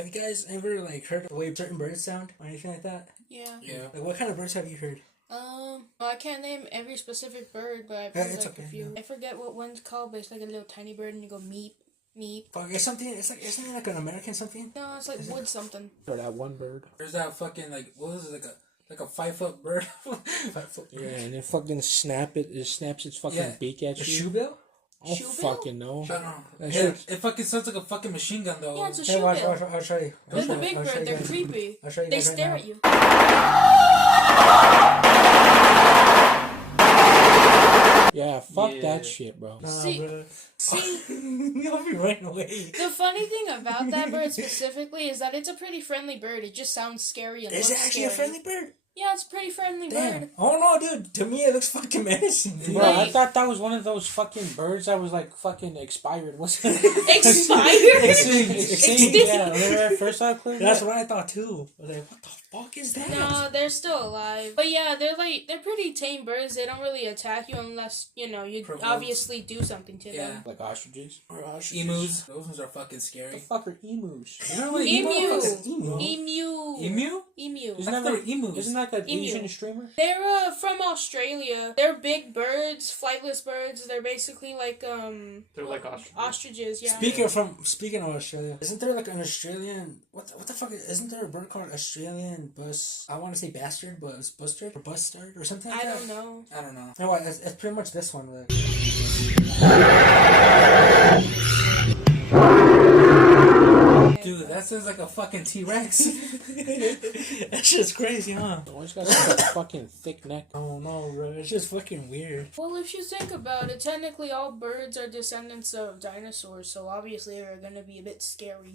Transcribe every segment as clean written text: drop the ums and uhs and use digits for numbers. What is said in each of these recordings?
have you guys ever like heard the way certain birds sound or anything like that? Yeah. Yeah. Like what kind of birds have you heard? Well, I can't name every specific bird, but I've heard like a few. I forget what one's called, but it's like a little tiny bird, and you go meep, meep. Fuck, it's something. It's like isn't it like an American something? No, it's like wood something. Or that one bird. There's that fucking like what was it like a 5-foot bird? 5-foot bird. Yeah, and it fucking snaps its fucking beak at A you. shoebill? Oh fucking no! I don't know. It fucking sounds like a fucking machine gun though. Yeah, it's a Hey, watch, shoebill. I'll show you. They're the big bird. They're creepy. I'll show you. They stare at you. Yeah, fuck that shit, bro. Nah, See, bro. see, You'll be running away. the funny thing about that bird specifically is that it's a pretty friendly bird. It just sounds scary and Is looks it actually scary. a friendly bird? Yeah, it's a pretty friendly Damn. bird. Oh no, dude. To me, it looks fucking menacing. Bro, I thought that was one of those fucking birds that was like fucking expired. What's it? Expired? Extinct. Yeah, remember I first saw a clip? That's what I thought too. I was like, what the fuck is that? No, they're still alive. But yeah, they're pretty tame birds. They don't really attack you unless, you obviously do something to them. Like ostriches. Or ostriches. Emus. Those ones are fucking scary. The fuck are emus? You know what Emu? Emu. Isn't I that thought like emus. Isn't that an Emu. Asian streamer? They're from Australia. They're big birds, flightless birds. They're basically like They're like ostriches. Ostriches, yeah. Speaking of Australia, isn't there like an Australian what the fuck isn't there a bird called Australian bus? I want to say bastard, but it's bustard or bustard or something like I that. don't know. I don't know. No, it's pretty much this one. Like. Dude, that sounds like a fucking T-Rex. That's just crazy, huh? Always got such a fucking thick neck. Oh no, bro. It's just fucking weird. Well, if you think about it, technically all birds are descendants of dinosaurs, so obviously they're gonna be a bit scary.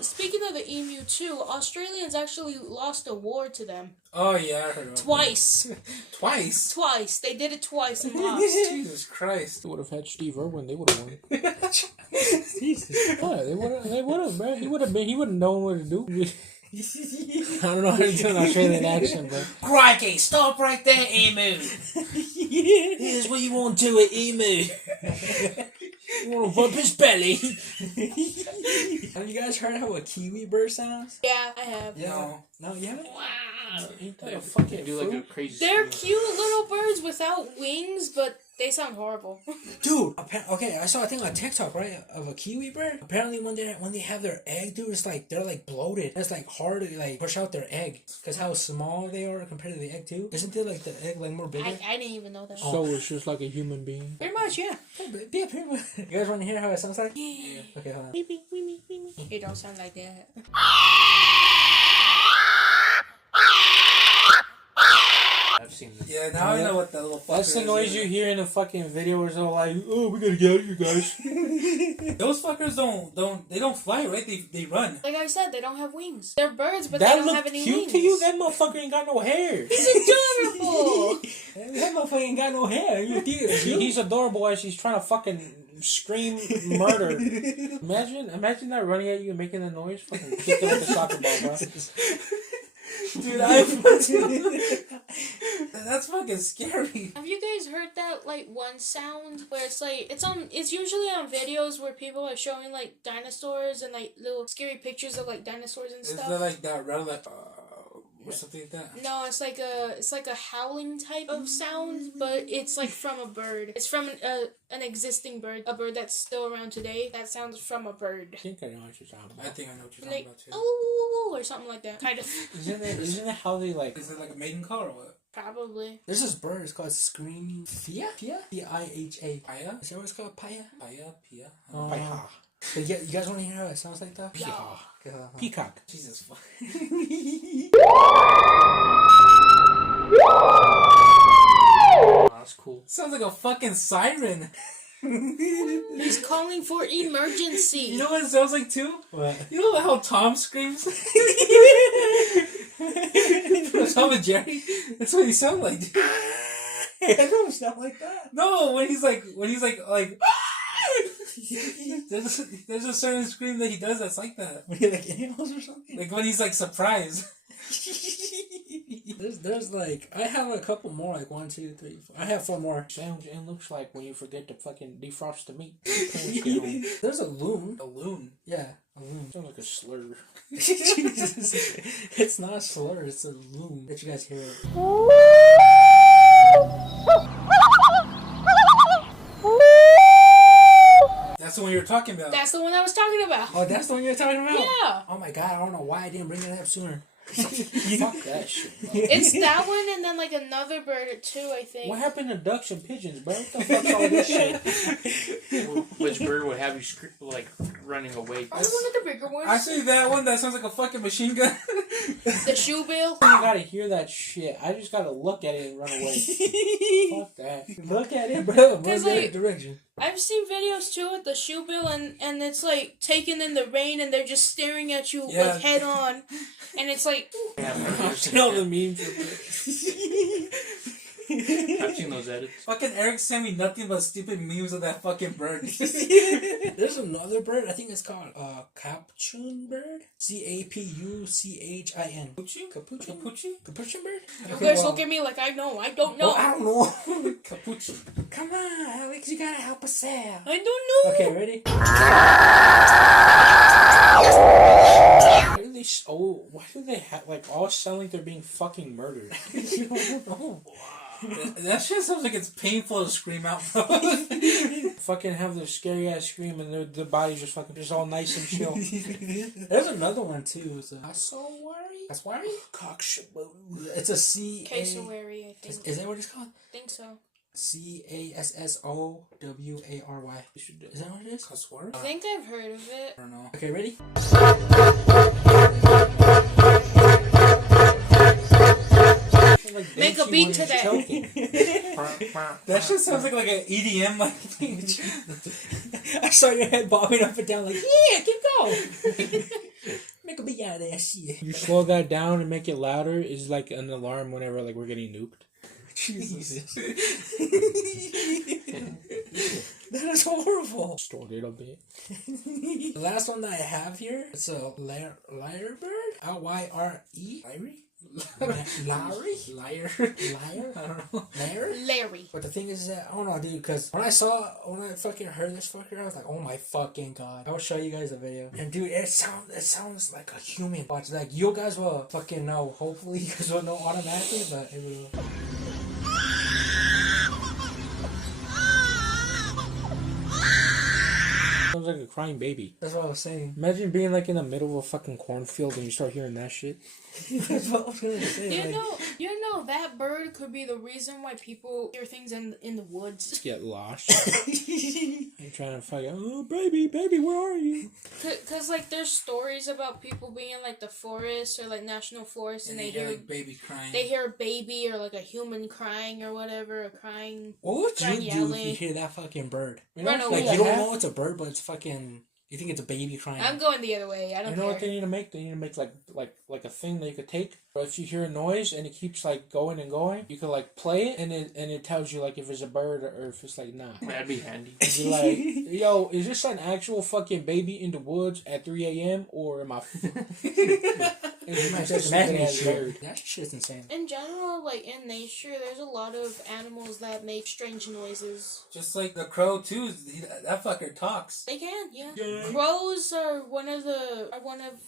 Speaking of the emu too, Australians actually lost a war to them. Oh yeah, I heard about Twice. Twice? Twice. They did it twice and lost. Jesus Christ. They would have had Steve Irwin. They would have won. Jesus. Yeah, they would have, man. He would have known what to do. I don't know how to do an Australian accent, but Crikey, stop right there, emu. Here's what you want to do at emu. You want to rub his belly. Have you guys heard how a kiwi bird sounds? Yeah, I have. Yeah. No, you haven't? Wow. ain't that a fucking do like a crazy. They're cute little birds without wings, but they sound horrible. Dude, okay, I saw a thing on TikTok, right, of a kiwi bird. Apparently, when they have their egg, dude, it's like they're like bloated. It's like hard to like push out their egg because how small they are compared to the egg too. Isn't there like the egg like more bigger? I didn't even know that. So it's just like a human being. Pretty much, yeah. Yeah, pretty much. You guys want to hear how it sounds like? Yeah. Okay, hold on. It don't sound like that. I've seen this. Yeah, now I know what the little fucker That's the is, noise yeah. you hear in the fucking video where it's all like, oh, we gotta get out of here, guys. Those fuckers don't fly, right? They run. Like I said, they don't have wings. They're birds, but That they don't looked have any cute wings. to you? That motherfucker ain't got no hair. He's adorable. That motherfucker ain't got no hair. You think it's cute? He's adorable as she's trying to fucking scream murder. Imagine that running at you and making the noise, fucking kicking like a soccer ball, bro. Dude, That's fucking scary. Have you guys heard that like one sound where it's like it's usually on videos where people are showing like dinosaurs and like little scary pictures of like dinosaurs and Is stuff? that like that red like or something like that? No, it's like a howling type of sound, but it's like from a bird. It's from an existing bird, a bird that's still around today. That sounds from a bird. I think I know what you're talking about. I think I know what you're Like talking about too. oh or something like that. Kind of. Isn't it how they like? Is it like a maiden call or what? Probably. There's this bird. It's called screaming Pia. P-I-H-A. Paya? Is that what it's called? Pia. Pia? Paya. But you guys want to hear how it sounds like that? Pia. Okay, hold on. Peacock. Jesus fuck. That's cool. Sounds like a fucking siren. He's calling for emergency. You know what it sounds like too? What? You know how Tom screams? Tom and Jerry? That's what he sounds like. I don't sound like that. No, when he's like there's a certain scream that he does that's like that. When you like animals or something? Like when he's like surprised. There's like I have a couple more, like 1, 2, 3, 4. I have 4 more. Sounds and looks like when you forget to fucking defrost the meat. There's a loon. A loon. Yeah. A loon. Sounds like a slur. Jesus. It's not a slur, it's a loon. Let you guys hear it. That's the one you were talking about. That's the one I was talking about. Oh, that's the one you're talking about? Yeah. Oh my god, I don't know why I didn't bring it up sooner. Fuck that shit. It's that one and then like another bird too, I think. What happened to ducks and pigeons, bro? What the fuck's all this shit? Which bird would have you like running away? Probably one of the bigger ones. I see that one. That sounds like a fucking machine gun. The shoe bill. You gotta hear that shit. I just gotta look at it and run away. Fuck that. Look at it, bro. Cause, One like, direction. I've seen videos too with the shoe bill and it's like taken in the rain and they're just staring at you like head on. And it's like Tell the memes. I've seen those edits. Fucking Eric sent me nothing but stupid memes of that fucking bird. There's another bird, I think it's called capuchin bird. Capuchin. Capuchin bird? you guys look at me like I know. I don't know. Oh, I don't know. Capuchin. Come on, Alex, you gotta help us out. I don't know. Okay, ready? Why do they have like all sound like they're being fucking murdered? You don't know. That shit sounds like it's painful to scream out, bro. Fucking have their scary ass scream and their body's just fucking just all nice and chill. There's another one too. It's a cassowary? Cockshaboo. It's a C. Cassowary, I think. Is that what it's called? I think so. Cassowary. Is that what it is? Cassowary? I think I've heard of it. I don't know. Okay, ready? Like Make a dancing beat when to he's that. choking. That shit sounds like an EDM like thing. I saw your head bobbing up and down like, yeah, keep going. Make a beat out of that shit. You slow that down and make it louder is like an alarm whenever like we're getting nuked. Jesus. That is horrible. Distort it a bit. The last one that I have here, it's a lyrebird. Lyre? Larry? Liar? Liar? I don't know. Larry. But the thing is that, I don't know, dude, because when I fucking heard this fucker, I was like, oh my fucking god. I'll show you guys a video. And dude, it sounds like a human. But like, you guys will fucking know. Hopefully, you guys will know automatically, but it will. Sounds like a crying baby. That's what I was saying. Imagine being like in the middle of a fucking cornfield and you start hearing that shit. That's what I was gonna say. You know that bird could be the reason why people hear things in the woods. Get lost. You're trying to fucking, oh baby, where are you? Cause like there's stories about people being in like the forest or like national forest and they hear like baby crying. they hear a baby or like a human crying or whatever, or crying. What would you do yelling. if you hear that fucking bird? Run away. Like, you don't know it's a bird, but it's fucking... You think it's a baby crying? I'm going the other way. I don't You know care. what they need to make? They need to make like a thing that you could take. But if you hear a noise and it keeps like going and going, you could like play it and it tells you like if it's a bird or if it's like nah. That'd be handy. You're like, yo, is this an actual fucking baby in the woods at 3 a.m. or am I? Imagine that shit. That shit's insane. In general, like in nature, there's a lot of animals that make strange noises. Just like the crow too. That fucker talks. They can, yeah. Crows are one of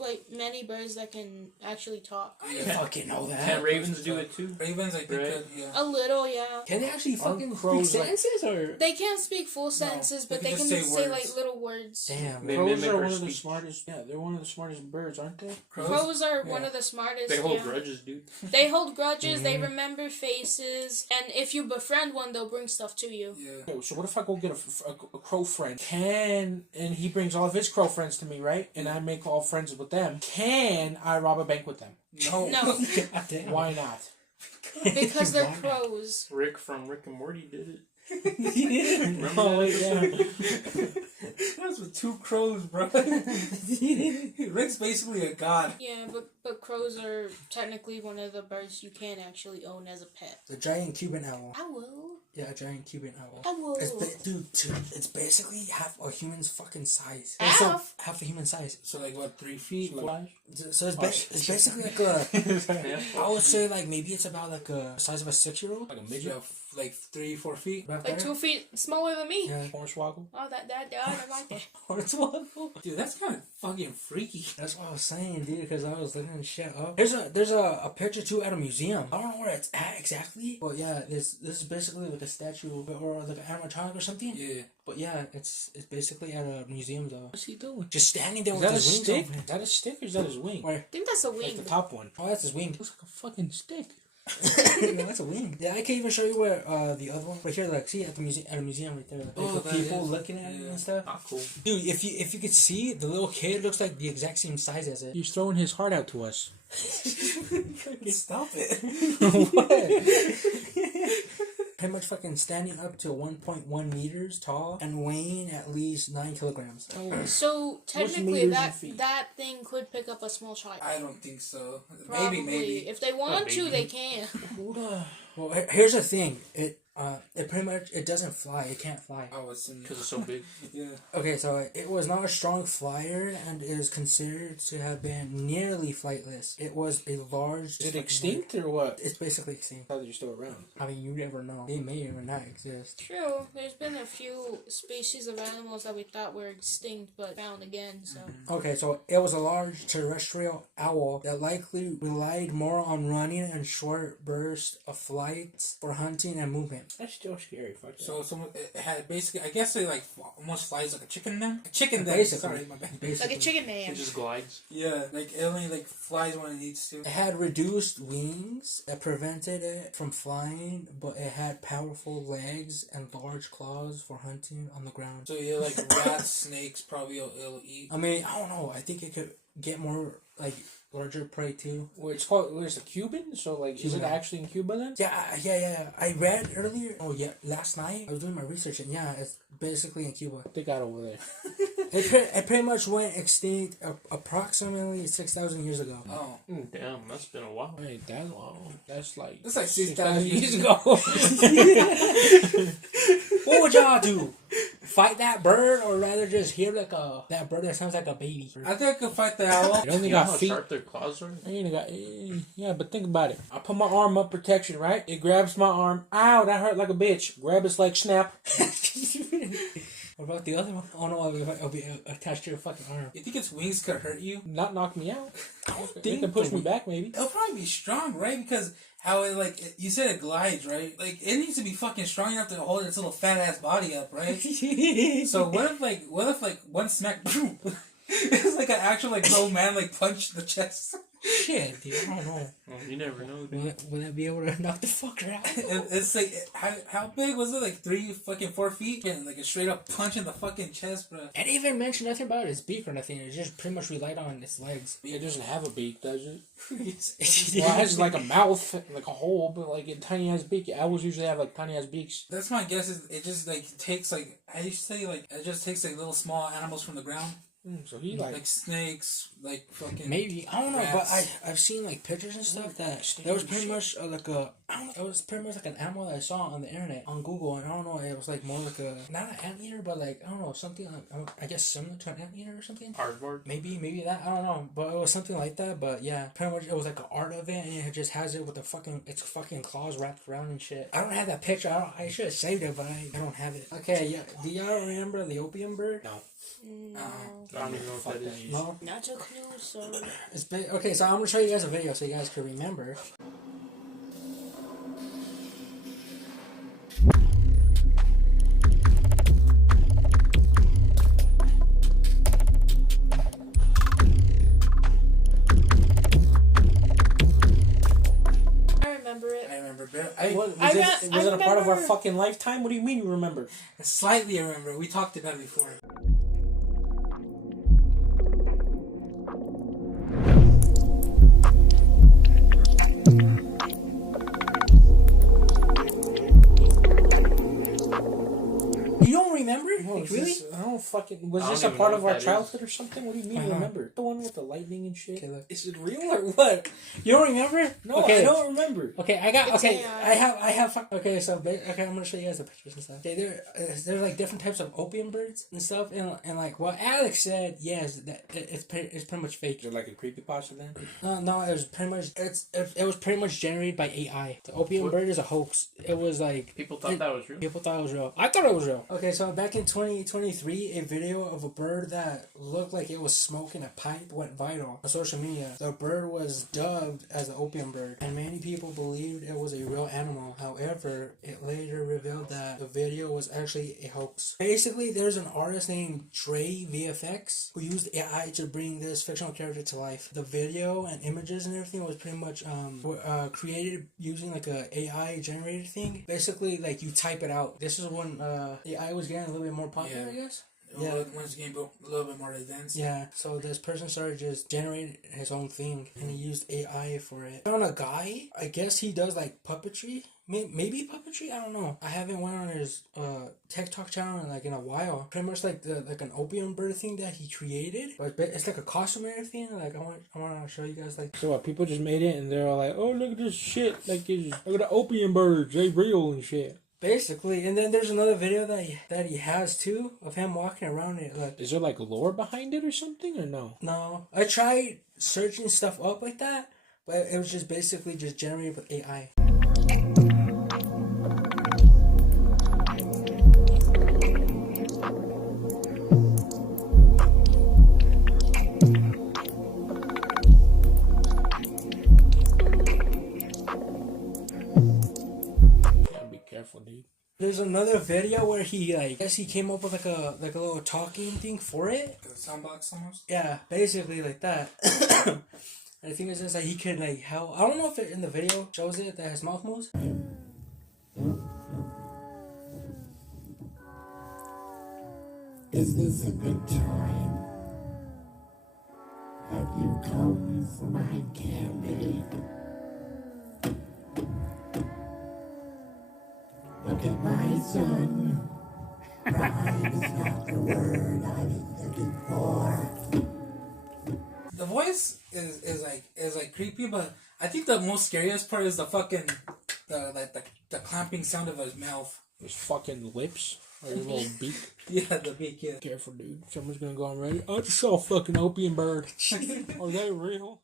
like many birds that can actually talk. I didn't fucking know that. Can ravens do it too? Ravens, I think, Right. could, yeah. A little, yeah. Can they actually fucking speak crows like- sentences or? They can't speak full sentences, but they they can can just say say like words. little words. Damn. They Crows mimic are our one of the speech. smartest. Yeah, they're one of the smartest birds, aren't they? Crows are one of the smartest. They hold yeah. grudges, dude. They hold grudges. They remember faces, and if you befriend one, they'll bring stuff to you. Yeah. So what if I go get a crow friend? And he brings all of his crow friends to me, right? And I make all friends with them. Can I rob a bank with them? No. No, God damn. Why not? because they're Why not? crows. Rick from Rick and Morty did it. Oh wait, yeah. That's with two crows, bro. Rick's basically a god. Yeah, but crows are technically one of the birds you can actually own as a pet. The giant Cuban owl. Owl. Yeah, a giant Cuban owl. Owl. Dude, it's basically half a human's fucking size. Half? Half a human size. So like what, 3 feet? Like, So it's basically like a... Yeah. I would say like maybe it's about like a size of a 6-year-old. like a Yeah, midget. like 3-4 feet. About Like there? 2 feet smaller than me. Yeah. Hornswoggle. Oh, that I don't like that. Hornswoggle. Dude, that's kind of fucking freaky. That's what I was saying, dude, because I was looking shit up. There's a picture too at a museum. I don't know where it's at exactly, but yeah, this is basically like a statue or like an animatronic or something. Yeah. But yeah, it's basically at a museum though. What's he doing? Just standing there Is with that a his wings stick? open. Is that a stick or is that his wing? Where? I think that's a Like wing. the top one. Oh, that's his wing. Looks like a fucking stick. No, that's a wing. Yeah, I can even show you where the other one right here. Like, see at the museum, at a museum right there. Like, Oh, the that people is- looking at it yeah. and stuff. Not cool. Dude, if you could see, the little kid looks like the exact same size as it. He's throwing his heart out to us. Stop it. Pretty much fucking standing up to 1.1 meters tall and weighing at least 9 kilograms. So technically, meters in that feet? that thing could pick up a small child. I don't think so. Probably. Maybe. If they want to, maybe. they can. Well, here's the thing. It pretty much it doesn't fly. It can't fly. Oh, it's in Because it's so big. Yeah. Okay, so it was not a strong flyer and is considered to have been nearly flightless. It was a large. Is it extinct or what? It's basically extinct. I thought they're still around. I mean, you never know. They may or may not exist. True. There's been a few species of animals that we thought were extinct but found again. So Okay, so it was a large terrestrial owl that likely relied more on running and short bursts of flights for hunting and movement. That's still scary. Fuck that. So someone it had basically, I guess it like almost flies like a chicken then. A chicken then. Basically. Sorry, my bad. Basically. like a chicken It man. just glides. Yeah, like it only like flies when it needs to. It had reduced wings that prevented it from flying, but it had powerful legs and large claws for hunting on the ground. So yeah, like rats, snakes, probably it'll eat. I mean, I don't know. I think it could get more like larger prey too. Well, it's called. There's a Cuban. So like, is it Cuban. actually in Cuba then? Yeah. I read earlier. Oh yeah, last night I was doing my research and yeah, it's basically in Cuba. What they got over there? It pretty much went extinct approximately 6,000 years ago. Oh, Damn, that's been a while. Wait, that long? That's like. That's like 6,000 6,000 years ago. What would y'all do? Fight that bird or rather just hear like that bird that sounds like a baby? I think I could fight the owl. It only You know got how feet. sharp their claws are? I ain't got. Yeah, but think about it. I put my arm up, protection, right? It grabs my arm. Ow, that hurt like a bitch. Grab its leg, snap. What about the other one? Oh no, it'll be attached to your fucking arm. You think its wings could hurt you? Not knock me out. It think can push so. me back, maybe. It'll probably be strong, right? Because how it like you said it glides, right? Like it needs to be fucking strong enough to hold its little fat ass body up, right? So what if one smack, boom, it's like an actual like grown man like punch the chest. Shit, dude, I don't know. Well, you never know, dude. Will it be able to knock the fucker out? It's like how big was it? Like 4 feet? Yeah, like a straight up punch in the fucking chest, bro. It didn't even mention nothing about its beak or nothing. It just pretty much relied on its legs. It doesn't have a beak, does it? Well, Well, it has like a mouth, like a hole, but like a tiny ass beak. Owls usually have like tiny ass beaks. That's my guess. Is it just like takes like I used to say like it just takes like little small animals from the ground, So he like. like snakes, like fucking maybe I don't know, rats. but I've seen like pictures and stuff that was pretty much like a I don't know. It was pretty much like an animal that I saw on the internet on Google, and I don't know. It was like more like a not an anteater, but like I don't know something like I guess similar to an anteater or something. Hardboard. Maybe that I don't know, but it was something like that. But yeah, pretty much it was like an art of it, and it just has it with the its fucking claws wrapped around and shit. I don't have that picture. I should have saved it, but I don't have it. Okay, yeah. Do y'all remember the opium bird? No. No. I don't even know what that is. No. Not a clue, so. Okay, so I'm gonna show you guys a video so you guys can remember. I remember it. I remember, but Was I it a part of our remember- fucking lifetime? What do you mean you remember? slightly I remember. We talked about it before. You don't remember? No, Like, really? I don't don't fucking. Was I this don't a even part know of what our that is. childhood or something? What do you mean? Uh-huh. Remember the one with the lightning and shit? Okay, look. Is it real or what? You don't remember? No, Okay. I don't remember. Okay, I got. It's Okay, AI. I have. Okay, so okay, I'm gonna show you guys the pictures and stuff. Okay, there's like different types of opium birds and stuff, and like what Alex said, yes, that it's pretty much fake. Is it like a creepypasta then? No, it was pretty much it was pretty much generated by AI. The opium What? bird is a hoax. It was like People thought that was real. people thought it was real. I thought it was real. Okay, so back in 2023, a video of a bird that looked like it was smoking a pipe went viral on social media. The bird was dubbed as the opium bird, and many people believed it was a real animal. However, it later revealed that the video was actually a hoax. Basically, there's an artist named Dre VFX who used AI to bring this fictional character to life. The video and images and everything was pretty much created using like a AI generated thing. Basically, like you type it out. This is when AI was getting a little bit more popular, I guess. Yeah. Once the game got a little bit more advanced. Yeah, so this person started just generating his own thing, and he used AI for it. Found a guy, I guess he does like puppetry, maybe puppetry. I don't know. I haven't went on his TikTok channel in a while. Pretty much like an opium bird thing that he created, but it's like a costume and everything. Like I want to show you guys like. So what? People just made it and they're all like, "Oh, look at this shit! Like, look at the opium birds. They real and shit." Basically, and then there's another video that he has too of him walking around it. Like, Is there like lore behind it or something or no? no, I tried searching stuff up like that, but it was just basically just generated with AI. Gotta be careful, dude. There's another video where he I guess he came up with like a little talking thing for it. The soundbox almost. Yeah, basically like that. And the thing is just like he could like how I don't know if it in the video shows it that his mouth moves. Is this a good time? Have you come for my candy? Look at my son. Pride is not the word I was looking for. The voice is like creepy, but I think the most scariest part is the fucking the clamping sound of his mouth. His fucking lips or his little beak. Yeah, the beak. Yeah. Careful, dude. Someone's gonna go on Reddit. I just saw a fucking opium bird. Are they real?